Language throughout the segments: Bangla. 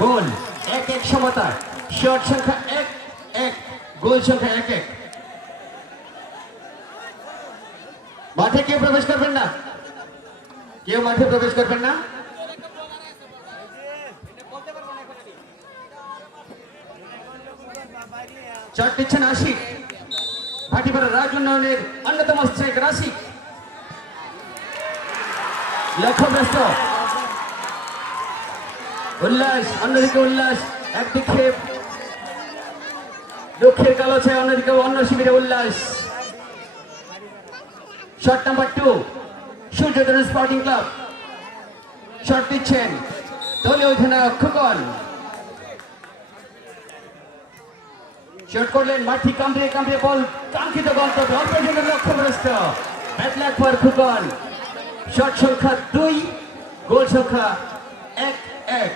গোল 1-1 সমতা। শট সংখ্যা 1-1, গোল সংখ্যা 1-1। মাঠে কেউ প্রবেশ করবেন না, কেউ মাঠে প্রবেশ করবেন না। শট দিচ্ছেন আশিক, ভাটিপাড়া রাজ উন্নয়নের অন্যতম স্ট্রাইকার আশিক। লক্ষ্যভ্রষ্ট উল্লাস, অন্যদিকে উল্লাস একদিকে দুঃখের কালো ছায়, অন্যদিকে অন্য শিবিরে উল্লাস। শট নাম্বার 2, সূর্যোদয় স্পোর্টিং ক্লাব। শট দিচ্ছেন দলীয় অধিনায়ক খোকন। শট করলেন মাঠি কামড়িয়ে কামড়িয়ে বল কাঙ্ক্ষিত গন্তব্যে, অল্পজনের লক্ষ্যভ্রষ্ট। ব্যাট লাগ ফর খোকন। শট সংখ্যা 2, গোল সংখ্যা 1-1।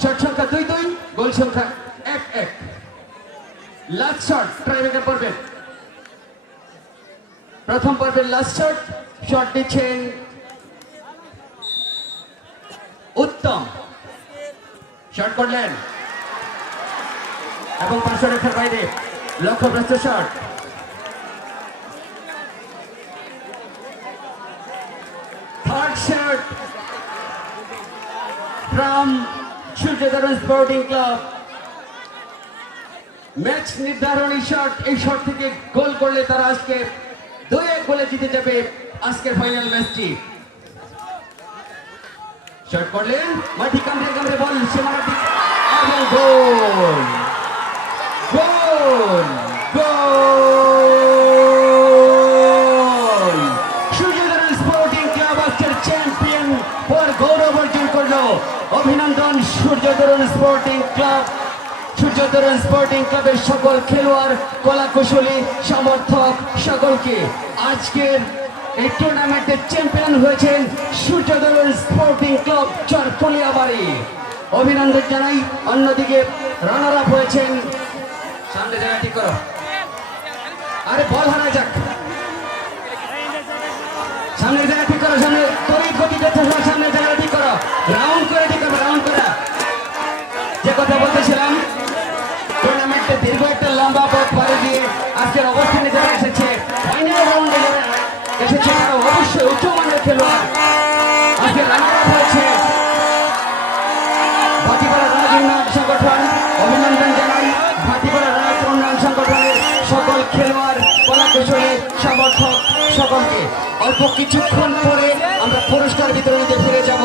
শট সংখ্যা 2-2, গোল সংখ্যা 1-1। লাস্ট শট ট্রাইব্রেকার পর্বের, প্রথম পর্বের লাস্ট শট। শট দিচ্ছেন উত্তম। শট করলেন এবং পার্শ্ব রেখার বাইরে, লক্ষ্যভ্রষ্ট shot. Third shot from Suryoday sporting club. Match নির্ধারণী শট। এই শট থেকে গোল করলে তারা আজকে 2-1 গোলে জিতে যাবে আজকের ফাইনাল ম্যাচটি। শট করলেন মাটি কামড়ে কামড়ে বল সীমানা দিক এবং গোল, গোল, গোল। সূর্যোদয় স্পোর্টিং ক্লাব আজকের চ্যাম্পিয়ন হওয়ার গৌরব অর্জন করলো। অভিনন্দন সূর্যোদয় স্পোর্টিং ক্লাব, সূর্যোদয় স্পোর্টিং ক্লাবের সকল খেলোয়াড়, কলা কুশলী, সমর্থক সকলকে। আজকের এই টুর্নামেন্টের চ্যাম্পিয়ন হয়েছেন সূর্যোদয় স্পোর্টিং ক্লাব চরকলিয়াবাড়ি। অভিনন্দন জানাই। অন্যদিকে রানার আপ হয়েছেন, সামনে জায়গা ঠিক করো, আরে বল হারা যাক, সামনে জায়গা ঠিক করো, সামনে তড়িৎ গতি করতে হবে, সামনে জায়গা ঠিক করো, রাউন্ড করে ঠিক হবে, রাউন্ড করে। যে কথা বলতেছিলাম, টুর্নামেন্টে দীর্ঘ একটা লম্বা পথ পাড়ি দিয়ে আজকের অবস্থানে যারা এসেছে, ফাইনাল রাউন্ডে যারা এসেছে, তারা অবশ্যই উচ্চমানের খেলোয়াড়। আজকে রানার আপ হয়েছে ভাটিপাড়া রাজ উন্নয়ন সংগঠন। অভিনন্দন জানাই ভাটিপাড়া রাজ উন্নয়ন সংগঠনের সকল খেলোয়াড়, কলা কুশলী, সমর্থক সকলকে। অল্প কিছুক্ষণ পরে আমরা পুরস্কার বিতরণীতে ফিরে যাব।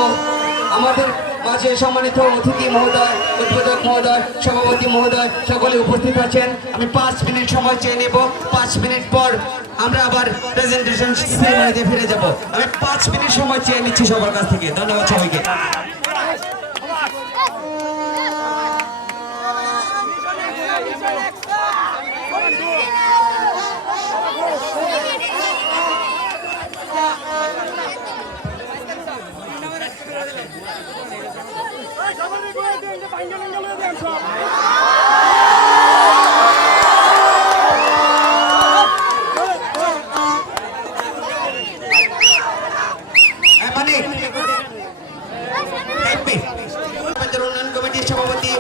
আমাদের মাঝে সম্মানিত অতিথি মহোদয়, উদ্বোধক মহোদয়, সভাপতি মহোদয় সকলে উপস্থিত আছেন। আমি 5 মিনিট সময় চেয়ে নেব। 5 মিনিট পর আমরা আবার প্রেজেন্টেশন সেরেমনিতে ফিরে যাব। আমি 5 মিনিট সময় চেয়ে নিচ্ছি সবার কাছ থেকে। ধন্যবাদ সবাইকে। উন্নয়ন কমিটির সভাপতি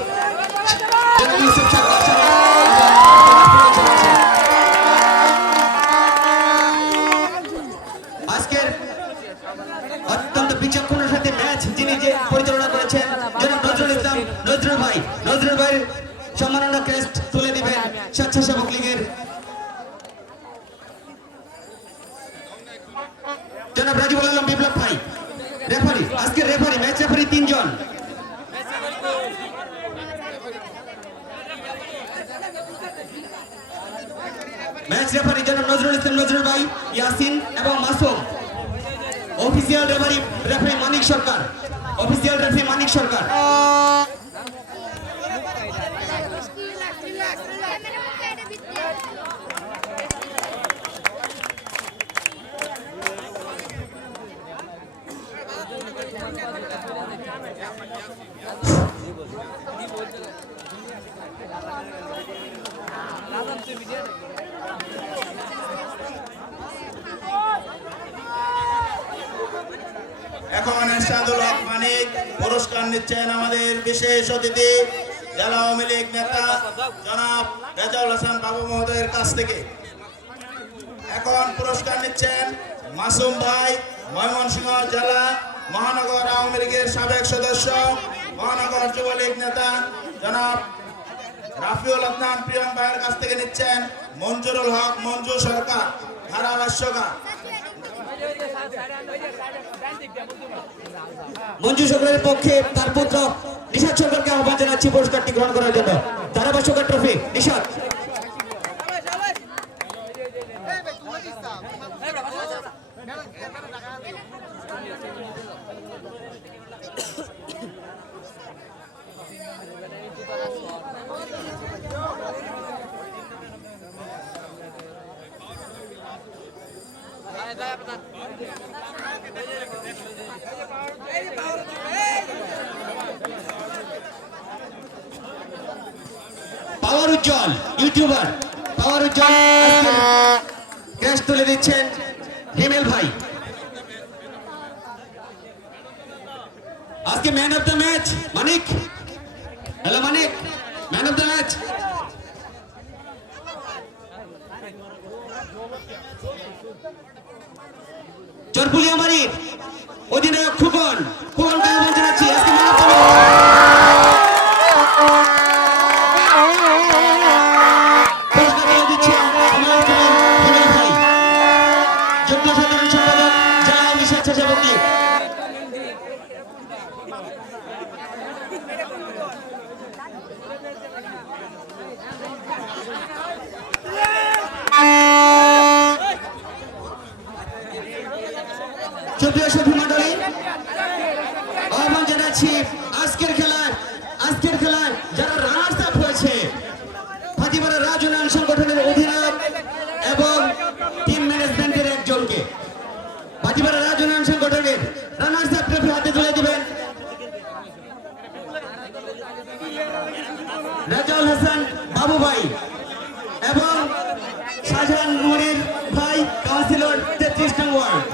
আজকের অত্যন্ত বিচক্ষণের সাথে ম্যাচ যিনি যে পরিচালনা করেছেন জনাব নজরুল ইসলাম, নজরুল ভাই। নজরুল ভাইয়ের সম্মাননা ক্রেস্ট তুলে দিবেন স্বেচ্ছাসেবক লীগের জনাব রাজিবুল আলম বিপ্লব ভাই। রেফারি, আজকের রেফারি, ম্যাচ রেফারি 3 জন। ম্যাচ রেফারি জনাব নজরুল ইসলাম, নজরুল ভাই, ইয়াসিন এবং মাসুম। অফিসিয়াল রেফারি রেফারি মানিক সরকার, অফিসিয়াল রেফারি মানিক সরকার। এখন এরশাদুল হক মানিক। পুরস্কার নিচ্ছেন আমাদের বিশেষ অতিথি জেলা আওয়ামী লীগ নেতা জনাব রেজাউল হাসান বাবু মহোদয়ের কাছ থেকে। এখন পুরস্কার নিচ্ছেন মাসুম ভাই, ময়মনসিংহ জেলা মহানগর আওয়ামী লীগের সাবেক সদস্য, মহানগর যুবলীগ নেতা জনাব রাফিউল আদনান প্রিয়ম ভাইয়ের কাছ থেকে নিচ্ছেন মঞ্জুরুল হক মঞ্জু সরকার, ধারাভাষ্যকার। মঞ্জু সরকারের পক্ষে তার পুত্র নিশাদ সরকারকে আহ্বান জানাচ্ছি পুরস্কারটি গ্রহণ করার জন্য। ধারাভাষ্যকার ট্রফি নিশাদ। পাওয়ার উজ্জ্বল ইউটিউবার পাওয়ার উজ্জ্বল ক্যাশ তুলে দিচ্ছেন হিমেল ভাই। আজকে man of the match Manik. Hello Manik, man of the match. চরপুলিয়ামারির অধিনায়ক খুকন, খুকনকে আহ্বান জানাচ্ছি আজকে ম্যান অফ দ্য সুপ্রিয় সুধী মন্ডলী, আহ্বান জানাচ্ছি আজকের খেলায় যারা রানার্স আপ হয়েছে ফাতিমারা রাজ উন্নয়ন সংগঠনের অধিনায়ক এবং টিম ম্যানেজমেন্টের একজনকে। ফাতিমারা রাজ উন্নয়ন সংগঠনের রানার্স আপ ট্রফি হাতে তুলে দিবেন রেজাউল হাসান বাবু ভাই এবং শাহজাহান মুনির ভাই, কাউন্সিলর 33 নং ওয়ার্ড।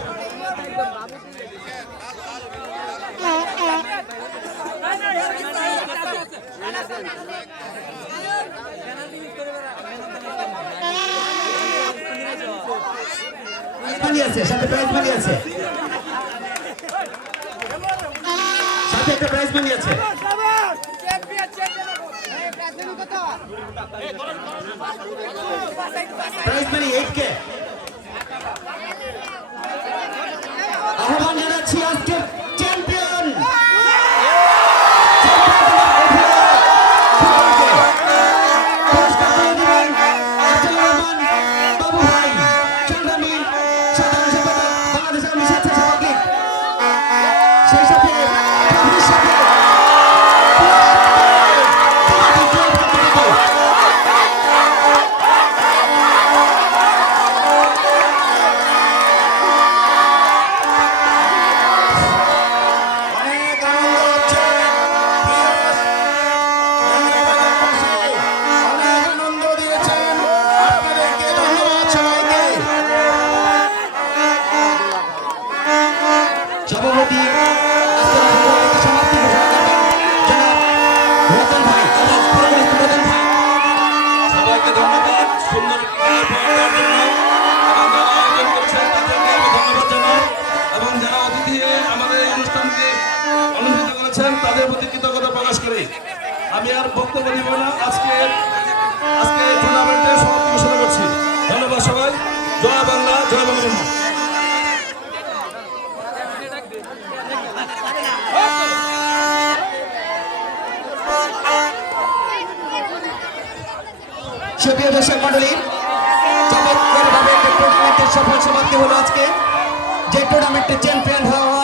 সাথে প্রাইজ মানি আছে, সাথে একটা প্রাইজ মানি আছে। Prize money 8K। আহ্বান জানাচ্ছি আজকের চ্যাম্পিয়ন বাবু ভাই, সংগ্রামী সাধারণ সম্পাদক বাংলাদেশ আওয়ামী স্বেচ্ছাসেবক লীগ, সেই সাথে ভবিষ্যতে সভাপতি সমাপ্তি ঘোষণা করবেন জনাব রতন ভাই। সবাইকে ধন্যবাদ সুন্দর দেওয়ার জন্য, এবং যারা আয়োজন করছেন তাদেরকে আমি ধন্যবাদ জানাই, এবং যারা অতিথি আমাদের এই অনুষ্ঠানকে অনুষ্ঠিত করেছেন তাদের প্রতি কৃতজ্ঞতা প্রকাশ করি। আমি আর বক্তব্য দিব না, আজকে টুর্নামেন্টের সমাপ্তি ঘোষণা করছি। ধন্যবাদ সবাই। জয় বাংলা, জয় বঙ্গবন্ধু। সুপ্রিয় দর্শক মন্ডলী, চমৎকারভাবে টুর্নামেন্টের সফল সমাপ্তি হলো আজকে। যে টুর্নামেন্টের চ্যাম্পিয়ন হওয়া